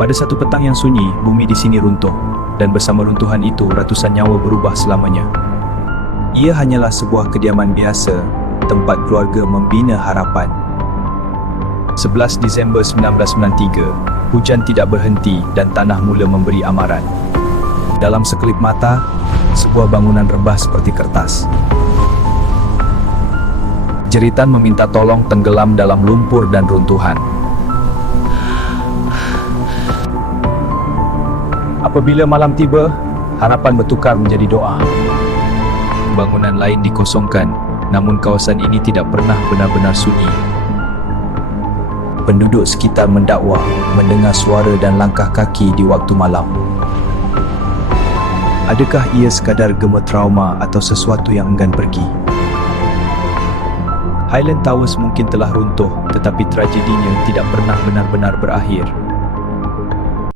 Pada satu petang yang sunyi, bumi di sini runtuh, dan bersama runtuhan itu ratusan nyawa berubah selamanya. Ia hanyalah sebuah kediaman biasa, tempat keluarga membina harapan. 11 Disember 1993, hujan tidak berhenti dan tanah mula memberi amaran. Dalam sekelip mata, sebuah bangunan rebah seperti kertas. Jeritan meminta tolong tenggelam dalam lumpur dan runtuhan. Apabila malam tiba, harapan bertukar menjadi doa. Bangunan lain dikosongkan, namun kawasan ini tidak pernah benar-benar sunyi. Penduduk sekitar mendakwa mendengar suara dan langkah kaki di waktu malam. Adakah ia sekadar gema trauma atau sesuatu yang enggan pergi? Highland Towers mungkin telah runtuh, tetapi tragedinya tidak pernah benar-benar berakhir.